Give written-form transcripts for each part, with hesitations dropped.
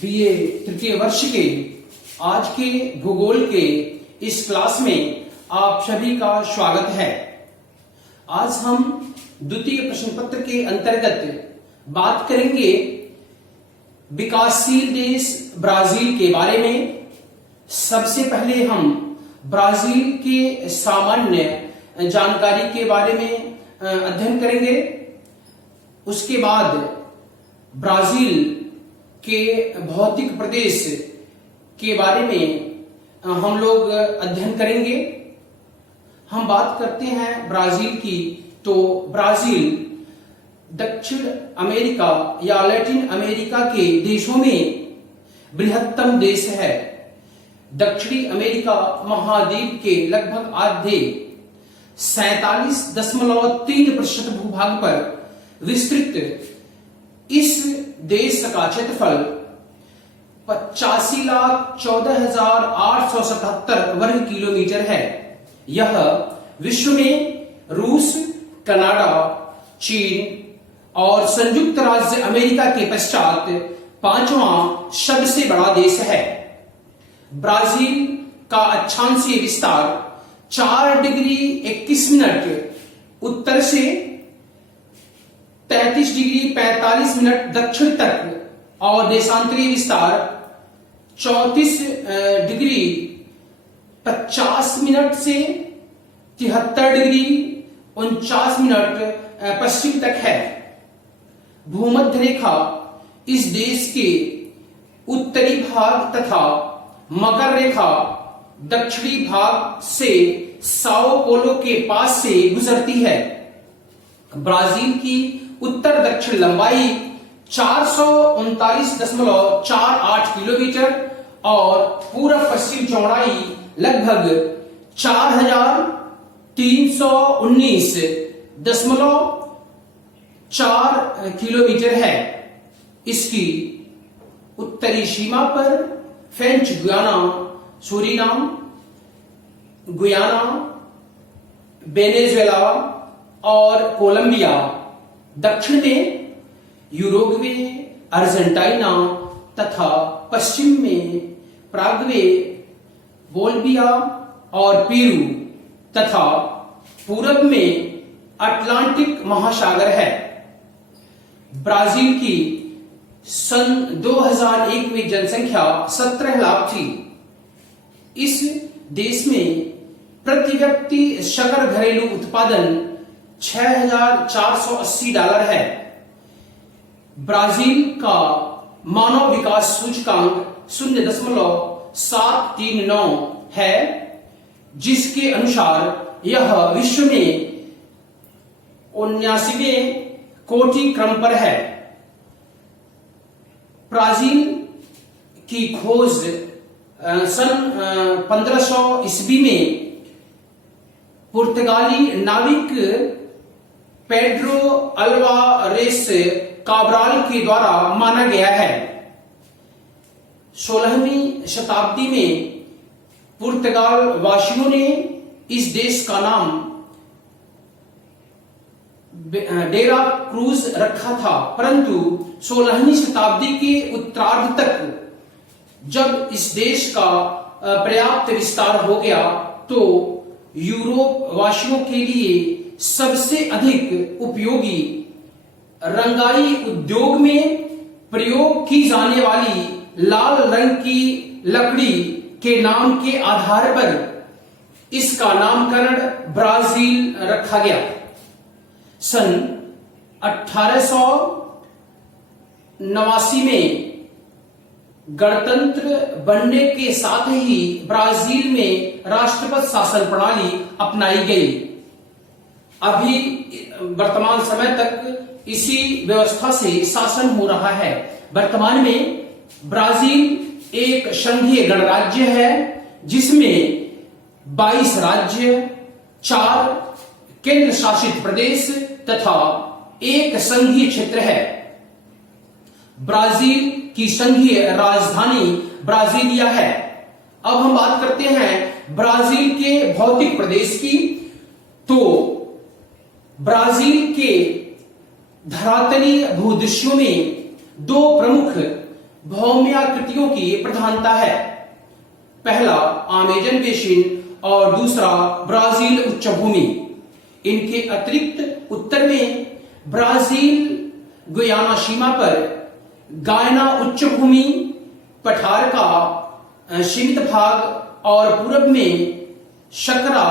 BA तृतीय वर्ष के आज के भूगोल के इस क्लास में आप सभी का स्वागत है। आज हम द्वितीय प्रश्न पत्र के अंतर्गत बात करेंगे विकासशील देश ब्राजील के बारे में। सबसे पहले हम ब्राजील के सामान्य जानकारी के बारे में अध्ययन करेंगे। उसके बाद ब्राजील के भौतिक प्रदेश के बारे में हम लोग अध्ययन करेंगे। हम बात करते हैं ब्राजील की, तो ब्राजील दक्षिण अमेरिका या लैटिन अमेरिका के देशों में बृहत्तम देश है। दक्षिणी अमेरिका महाद्वीप के लगभग आधे 47.3% भूभाग पर विस्तृत इस देश का क्षेत्रफल 85,14,877 वर्ग किलोमीटर है। यह विश्व में रूस, कनाडा, चीन और संयुक्त राज्य अमेरिका के पश्चात पांचवां सबसे बड़ा देश है। ब्राजील का अक्षांशीय विस्तार 4 डिग्री 21 मिनट उत्तर से 33 डिग्री 45 मिनट दक्षिण तक और देशांतरीय विस्तार 34 डिग्री 50 मिनट से 73 डिग्री 49 मिनट पश्चिम तक है। भूमध्य रेखा इस देश के उत्तरी भाग तथा मकर रेखा दक्षिणी भाग से साओ पोलो के पास से गुजरती है। ब्राजील की उत्तर दक्षिण लंबाई 439.48 किलोमीटर और पूर्व पश्चिम चौड़ाई लगभग 4,319.4 किलोमीटर है। इसकी उत्तरी सीमा पर French Guiana, Suriname, Guyana, Venezuela और कोलंबिया, दक्षिण में यूरुग्वे, अर्जेंटीना तथा पश्चिम में पराग्वे, बोलिविया और पेरू तथा पूरब में अटलांटिक महासागर है। ब्राजील की सन 2001 में जनसंख्या 17 लाख थी। इस देश में प्रति व्यक्ति सकल घरेलू उत्पादन $6,480 है। ब्राजील का मानव विकास सूचकांक 0.739 है, जिसके अनुसार यह विश्व में 79वें कोटि क्रम पर है। ब्राजील की खोज सन 1500 ईस्वी में पुर्तगाली नाविक पेड्रो अल्वारेस काब्राल के द्वारा माना गया है। 16वीं शताब्दी में पुर्तगाल वासियों ने इस देश का नाम डेरा क्रूज रखा था, परंतु 16वीं शताब्दी के उत्तरार्ध तक जब इस देश का पर्याप्त विस्तार हो गया तो यूरोप वासियों के लिए सबसे अधिक उपयोगी रंगाई उद्योग में प्रयोग की जाने वाली लाल रंग की लकड़ी के नाम के आधार पर इसका नामकरण ब्राजील रखा गया। सन 1889 में गणतंत्र बनने के साथ ही ब्राजील में राष्ट्रपति शासन प्रणाली अपनाई गई। अभी वर्तमान समय तक इसी व्यवस्था से शासन हो रहा है। वर्तमान में ब्राजील एक संघीय गणराज्य है, जिसमें 22 राज्य, 4 केंद्र शासित प्रदेश तथा 1 संघीय क्षेत्र है। ब्राजील की संघीय राजधानी ब्राजीलिया है। अब हम बात करते हैं ब्राजील के भौतिक प्रदेश की। तो ब्राजील के धरातलीय भूदृश्यों में दो प्रमुख भौम्याकृतियों की प्रधानता है। पहला अमेजन बेसिन और दूसरा ब्राजील उच्चभूमि। इनके अतिरिक्त उत्तर में ब्राजील गुयाना सीमा पर गायना उच्चभूमि पठार का सीमित भाग और पूरब में शकरा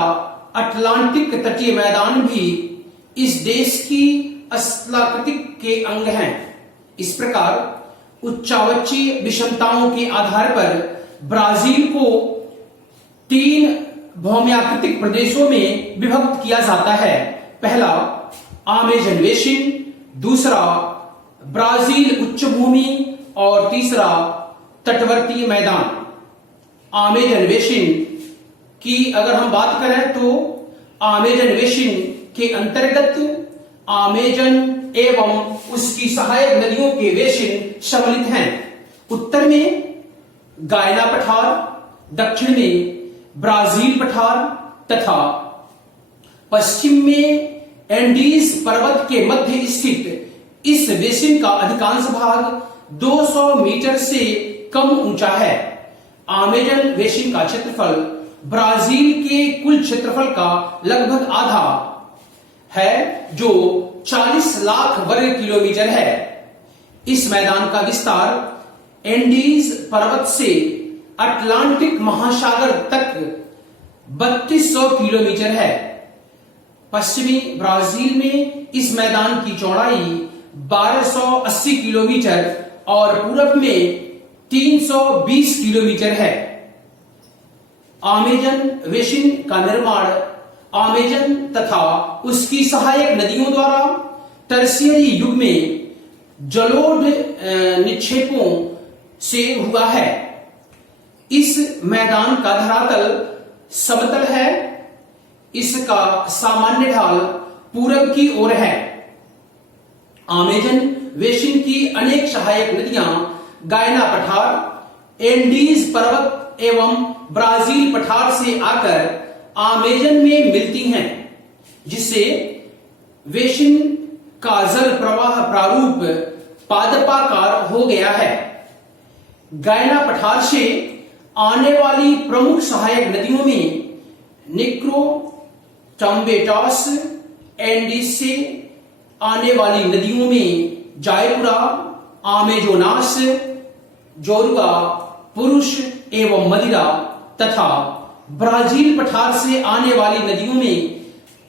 अटलांटिक तटीय मैदान भी इस देश की स्थलाकृतिक के अंग हैं। इस प्रकार उच्चावचीय विषमताओं के आधार पर ब्राजील को 3 भौम्याकृतिक प्रदेशों में विभक्त किया जाता है। पहला अमेजन बेसिन, दूसरा ब्राजील उच्चभूमि और तीसरा तटवर्ती मैदान। अमेजन बेसिन की अगर हम बात करें तो अमेजन बेसिन के अंतर्गत अमेजन एवं उसकी सहायक नदियों के बेसिन सम्मिलित हैं। उत्तर में गायना पठार, दक्षिण में ब्राजील पठार तथा पश्चिम में एंडीज पर्वत के मध्य स्थित इस बेसिन का अधिकांश भाग 200 मीटर से कम ऊंचा है। अमेजन बेसिन का क्षेत्रफल ब्राजील के कुल क्षेत्रफल का लगभग आधा है, जो 40 लाख वर्ग किलोमीटर है। इस मैदान का विस्तार एंडीज पर्वत से अटलांटिक महासागर तक 3200 किलोमीटर है। पश्चिमी ब्राजील में इस मैदान की चौड़ाई 1280 किलोमीटर और पूरब में 320 किलोमीटर है। अमेजन बेसिन का निर्माण अमेजन तथा उसकी सहायक नदियों द्वारा टर्शियरी युग में जलोढ़ निक्षेपों से हुआ है। इस मैदान का धरातल समतल है। इसका सामान्य ढाल पूरब की ओर है। अमेजन बेसिन की अनेक सहायक नदियां गायना पठार, एंडीज पर्वत एवं ब्राजील पठार से आकर अमेजन में मिलती हैं, जिससे बेसिन का जल प्रवाह प्रारूप पादपाकार हो गया है। गायना पठार से आने वाली प्रमुख सहायक नदियों में निक्रो, टम्बेटास, एंडीज से आने वाली नदियों में जायपुरा, आमेजोनास, जोरुआ, पुरुष एवं मदिरा तथा ब्राजील पठार से आने वाली नदियों में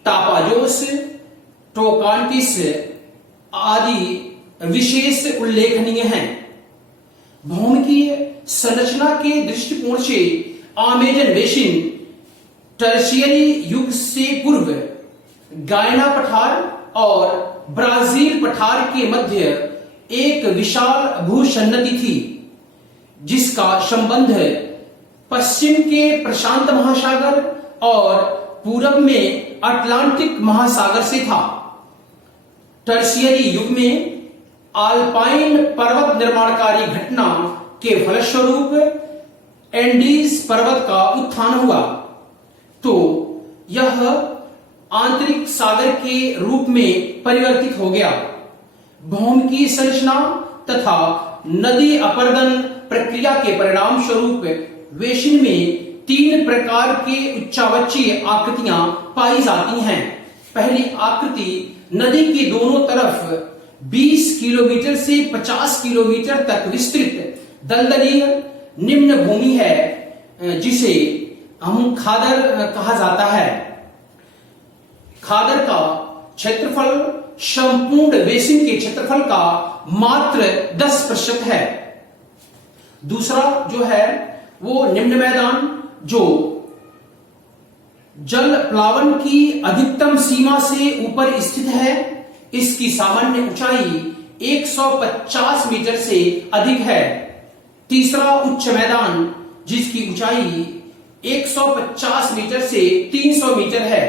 तापाजोस, टोकांटिस आदि विशेष उल्लेखनीय हैं। भौमिकीय संरचना के दृष्टिकोण से अमेजन बेसिन टर्शियरी युग से पूर्व गायना पठार और ब्राजील पठार के मध्य एक विशाल भूसन्नति थी, जिसका संबंध पश्चिम के प्रशांत महासागर और पूरब में अटलांटिक महासागर से था। टर्शियरी युग में आल्पाइन पर्वत निर्माणकारी घटना के फलस्वरूप एंडीज पर्वत का उत्थान हुआ, तो यह आंतरिक सागर के रूप में परिवर्तित हो गया। भौमिकीय संरचना तथा नदी अपर्दन प्रक्रिया के परिणाम स्वरूप बेसिन में 3 प्रकार के उच्चावचीय आकृतियां पाई जाती हैं। पहली आकृति नदी के दोनों तरफ 20 किलोमीटर से 50 किलोमीटर तक विस्तृत दलदलीय निम्न भूमि है, जिसे हम खादर कहा जाता है। खादर का क्षेत्रफल संपूर्ण बेसिन के क्षेत्रफल का मात्र 10% है। दूसरा जो है वो निम्न मैदान, जो जल प्लावन की अधिकतम सीमा से ऊपर स्थित है। इसकी सामान्य ऊंचाई 150 मीटर से अधिक है। तीसरा उच्च मैदान, जिसकी ऊंचाई 150 मीटर से 300 मीटर है,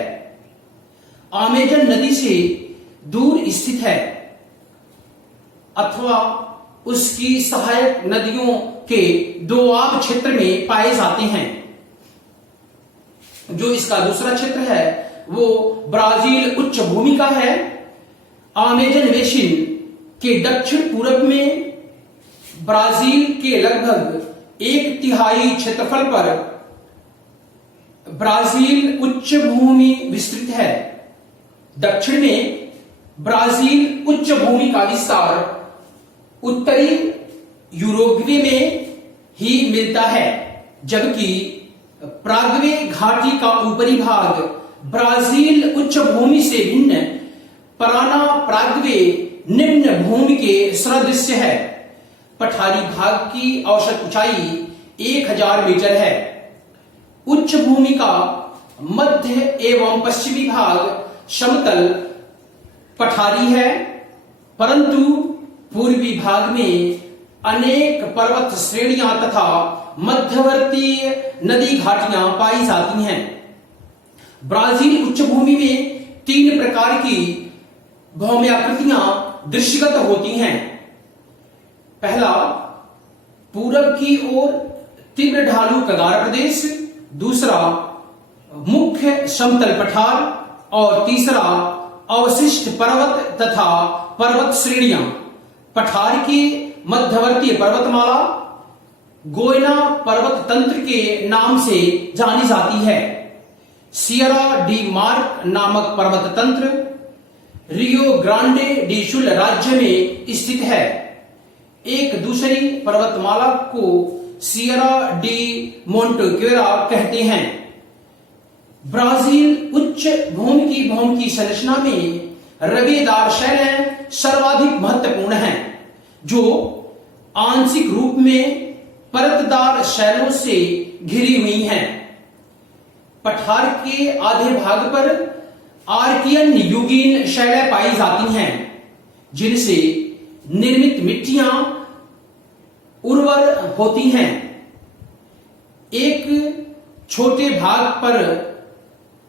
अमेजन नदी से दूर स्थित है अथवा उसकी सहायक नदियों के दोआब क्षेत्र में पाए जाते हैं। जो इसका दूसरा क्षेत्र है वो ब्राजील उच्च भूमि का है। अमेजन बेसिन के दक्षिण पूरब में ब्राजील के लगभग 1/3 क्षेत्रफल पर ब्राजील उच्च भूमि विस्तृत है। दक्षिण में ब्राजील उच्च भूमि का विस्तार उत्तरी यूरुग्वे में ही मिलता है, जबकि पराग्वे घाटी का ऊपरी भाग ब्राजील उच्च भूमि से भिन्न पराना पराग्वे निम्न भूमि के सदृश है। पठारी भाग की औसत ऊंचाई 1000 मीटर है। उच्च भूमि का मध्य एवं पश्चिमी भाग समतल पठारी है, परंतु पूर्वी भाग में अनेक पर्वत श्रेणियां तथा मध्यवर्ती नदी घाटियां पाई जाती हैं। ब्राजील उच्च भूमि में 3 प्रकार की भौम्याकृतियां दृश्यगत होती हैं। पहला, पूरब की ओर तीव्र ढालू कगार प्रदेश, दूसरा मुख्य समतल पठार और तीसरा अवशिष्ट पर्वत तथा पर्वत श्रेणियां। पठार की मध्यवर्ती पर्वतमाला गोयना पर्वत तंत्र के नाम से जानी जाती है। सियरा डी मार्क नामक पर्वत तंत्र रियो ग्रांडे डी सुल राज्य में स्थित है। एक दूसरी पर्वतमाला को सियरा डी मोंटेक्वेरा कहते हैं। ब्राजील उच्च भूमि की संरचना में रवेदार शैलें सर्वाधिक महत्वपूर्ण हैं, जो आंशिक रूप में परतदार शैलों से घिरी हुई हैं। पठार के आधे भाग पर आर्कियन युगीन शैलें पाई जाती हैं, जिनसे निर्मित मिट्टियां उर्वर होती हैं। एक छोटे भाग पर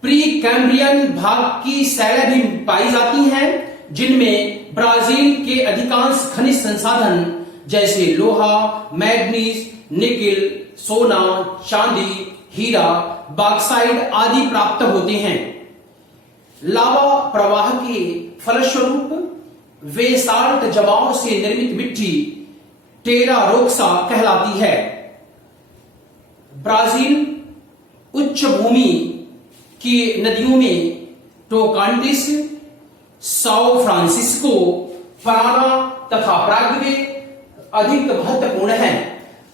प्री कैम्ब्रियन भाग की शैलें भी पाई जाती हैं, जिनमें ब्राजील के अधिकांश खनिज संसाधन जैसे लोहा, मैग्नीज, निकिल, सोना, चांदी, हीरा, बॉक्साइट आदि प्राप्त होते हैं। लावा प्रवाह के फलस्वरूप बेसाल्ट जमाव से निर्मित मिट्टी टेरा रोक्सा कहलाती है। ब्राजील उच्च भूमि की नदियों में टोकांटिस, साओ फ्रांसिस्को, पराना तथा पराग्वे अधिक महत्वपूर्ण है।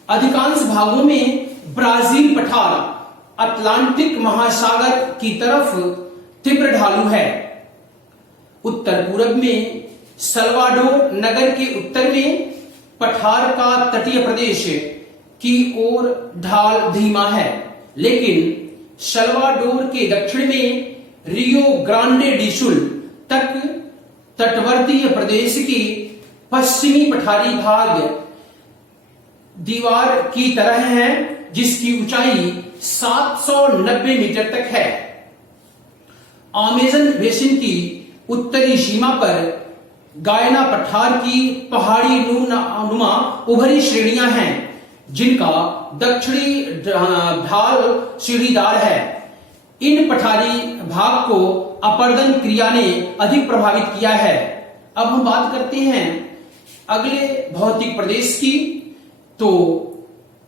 अधिकांश भागों में ब्राजील पठार अटलांटिक महासागर की तरफ तीव्र ढालू है। उत्तर पूर्व में सल्वाडोर नगर के उत्तर में पठार का तटीय प्रदेश की ओर ढाल धीमा है, लेकिन सल्वाडोर के दक्षिण में रियो ग्रांडे डी सुल तक तटवर्तीय प्रदेश की पश्चिमी पठारी भाग दीवार की तरह है, जिसकी ऊंचाई 790 मीटर तक है। अमेज़न बेसिन की उत्तरी सीमा पर गायना पठार की पहाड़ी नुमा उभरी श्रेणियां हैं, जिनका दक्षिणी ढाल सीढ़ीदार है। इन पठारी भाग को अपर्दन क्रिया ने अधिक प्रभावित किया है। अब हम बात करते हैं अगले भौतिक प्रदेश की। तो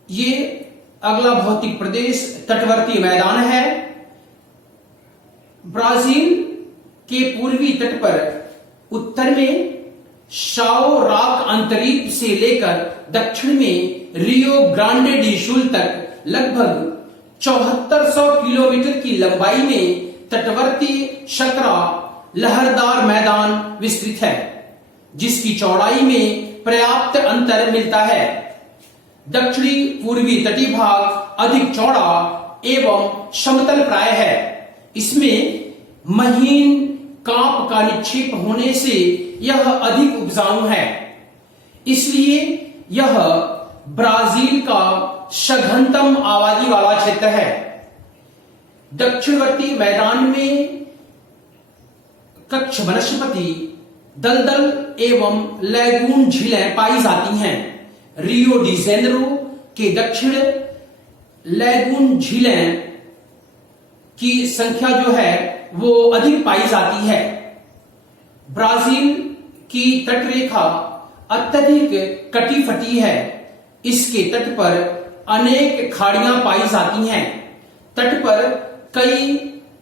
ये अगला भौतिक प्रदेश तटवर्ती मैदान है। ब्राजील के पूर्वी तट पर उत्तर में शाओ रॉक अंतरीप से लेकर दक्षिण में रियो ग्रांडे डी सुल तक लगभग 7400 किलोमीटर की लंबाई में तटवर्ती शकरा लहरदार मैदान विस्तृत है, जिसकी चौड़ाई में पर्याप्त अंतर मिलता है। दक्षिणी पूर्वी तटीय भाग अधिक चौड़ा एवं समतल प्राय है। इसमें महीन कांप का निक्षेप होने से यह अधिक उपजाऊ है, इसलिए यह ब्राजील का सघनतम आबादी वाला क्षेत्र है। दक्षिणवर्ती मैदान में कच्छ वनस्पति, दलदल एवं लैगून झीलें पाई जाती हैं। रियो डी जेनेरो के दक्षिण लैगून झीलें की संख्या जो है वो अधिक पाई जाती है। ब्राजील की तटरेखा अत्यधिक कटी फटी है। इसके तट पर अनेक खाड़ियां पाई जाती हैं। तट पर कई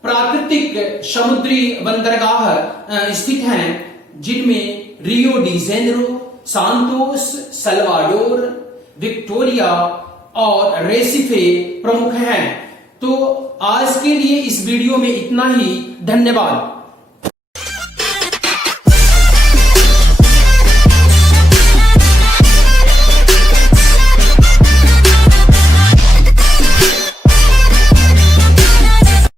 प्राकृतिक समुद्री बंदरगाह स्थित हैं, जिनमें Rio de Janeiro, Santos, Salvador, Victoria और रेसिफे प्रमुख हैं। तो आज के लिए इस वीडियो में इतना ही। धन्यवाद।